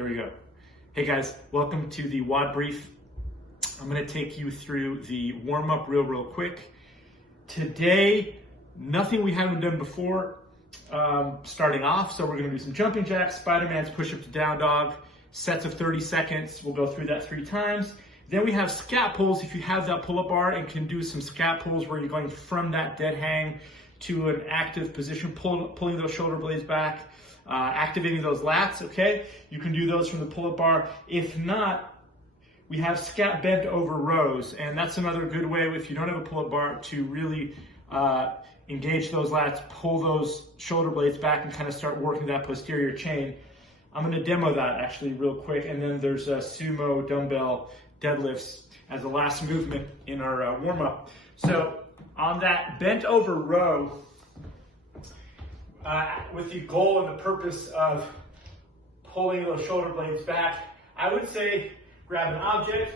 There we go. Hey guys, welcome to the WOD Brief. I'm gonna take you through the warm-up real quick. Today, nothing we haven't done before starting off. So we're gonna do some jumping jacks, Spider-Man's push-up to down dog, sets of 30 seconds. We'll go through that 3 times. Then we have scat pulls. If you have that pull-up bar and can do some scat pulls where you're going from that dead hang to an active position, pulling those shoulder blades back, activating those lats, okay? You can do those from the pull-up bar. If not, we have scat bent over rows, and that's another good way, if you don't have a pull-up bar, to really engage those lats, pull those shoulder blades back, and kind of start working that posterior chain. I'm gonna demo that actually real quick, and then there's a sumo dumbbell deadlifts as the last movement in our warm-up. So on that bent over row, with the goal and the purpose of pulling those shoulder blades back, I would say grab an object,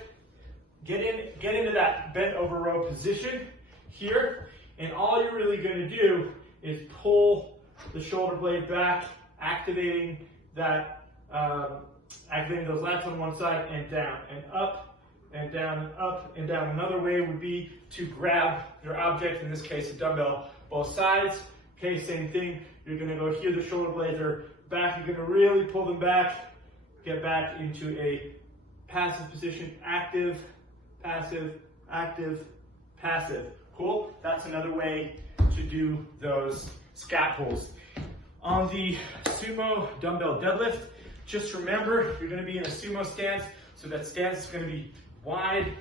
get into that bent over row position here, and all you're really going to do is pull the shoulder blade back, activating that, activating those lats on one side and down and up and down and up and down. Another way would be to grab your object, in this case a dumbbell, both sides. Okay, same thing. You're gonna go here, the shoulder blades are back. You're gonna really pull them back, get back into a passive position, active, passive, active, passive. Cool? That's another way to do those scat pulls. On the sumo dumbbell deadlift, just remember, you're gonna be in a sumo stance, so that stance is gonna be wide.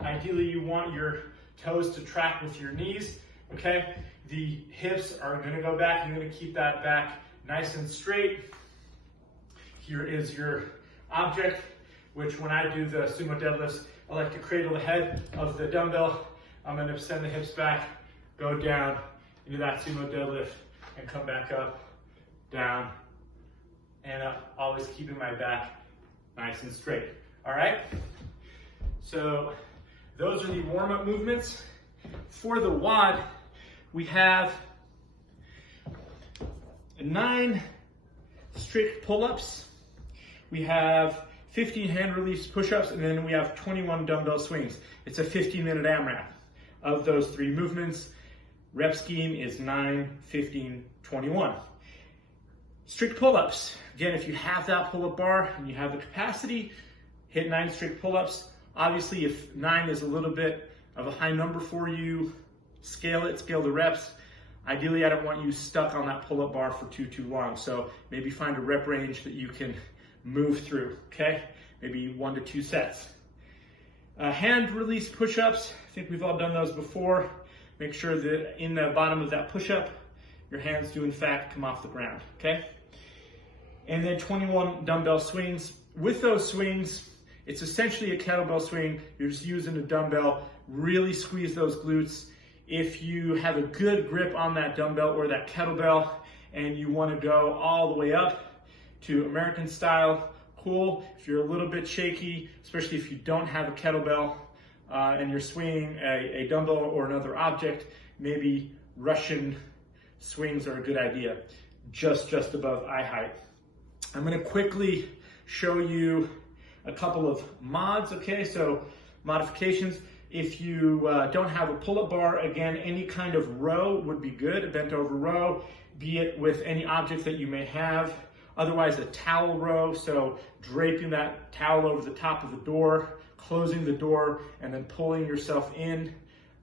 Ideally, you want your toes to track with your knees, okay? The hips are gonna go back. You're gonna keep that back nice and straight. Here is your object, which when I do the sumo deadlifts, I like to cradle the head of the dumbbell. I'm gonna send the hips back, go down into that sumo deadlift, and come back up, down, and up, always keeping my back nice and straight, all right? So those are the warm-up movements. For the WOD, we have 9 strict pull-ups, we have 15 hand release push-ups, and then we have 21 dumbbell swings. It's a 15-minute AMRAP of those 3 movements. Rep scheme is 9, 15, 21. Strict pull-ups. Again, if you have that pull-up bar and you have the capacity, hit 9 strict pull-ups. Obviously, if 9 is a little bit of a high number for you, scale it, scale the reps. Ideally, I don't want you stuck on that pull-up bar for too long. So maybe find a rep range that you can move through, okay? Maybe 1 to 2 sets. Hand release push-ups, I think we've all done those before. Make sure that in the bottom of that push-up, your hands do in fact come off the ground, okay? And then 21 dumbbell swings. With those swings, it's essentially a kettlebell swing. You're just using a dumbbell. Really squeeze those glutes. If you have a good grip on that dumbbell or that kettlebell and you want to go all the way up to American style, cool. If you're a little bit shaky, especially if you don't have a kettlebell and you're swinging a dumbbell or another object, maybe Russian swings are a good idea, just above eye height. I'm going to quickly show you a couple of mods, okay? So modifications. If you don't have a pull-up bar, again, any kind of row would be good, a bent over row, be it with any object that you may have. Otherwise, a towel row, so draping that towel over the top of the door, closing the door, and then pulling yourself in,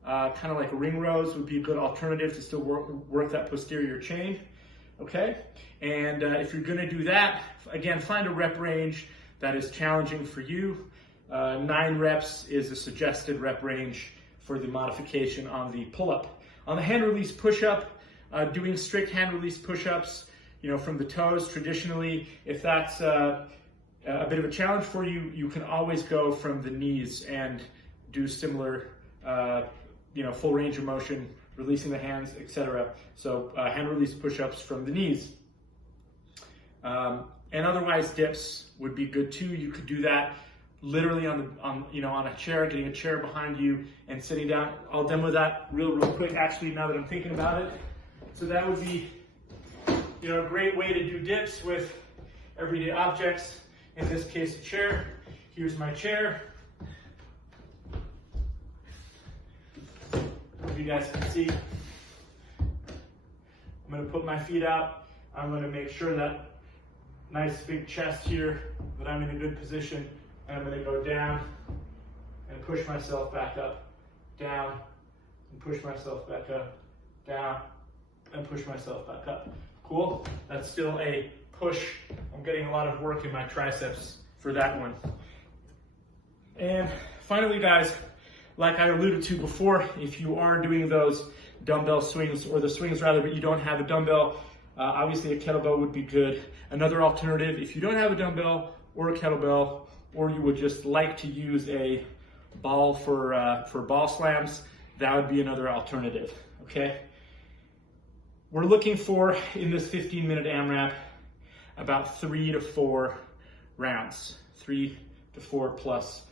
kind of like ring rows would be a good alternative to still work that posterior chain, okay? And if you're gonna do that, again, find a rep range that is challenging for you. 9 reps is a suggested rep range for the modification on the pull-up. On the hand release push-up, doing strict hand release push-ups, from the toes traditionally, if that's a bit of a challenge for you, you can always go from the knees and do similar, full range of motion, releasing the hands, etc. So hand release push-ups from the knees. And otherwise dips would be good too. You could do that literally on a chair, getting a chair behind you and sitting down. I'll demo that real quick, actually, now that I'm thinking about it. So that would be, a great way to do dips with everyday objects. in this case a chair. Here's my chair. If you guys can see, I'm going to put my feet out. I'm going to make sure that nice big chest here, that I'm in a good position. And I'm going to go down and push myself back up, down, and push myself back up, down, and push myself back up. Cool? That's still a push. I'm getting a lot of work in my triceps for that one. And finally, guys, like I alluded to before, if you are doing those dumbbell swings, or the swings rather, but you don't have a dumbbell, obviously a kettlebell would be good. Another alternative, if you don't have a dumbbell or a kettlebell, or you would just like to use a ball for ball slams, that would be another alternative, okay? We're looking for, in this 15-minute AMRAP, about 3 to 4 rounds, 3 to 4 plus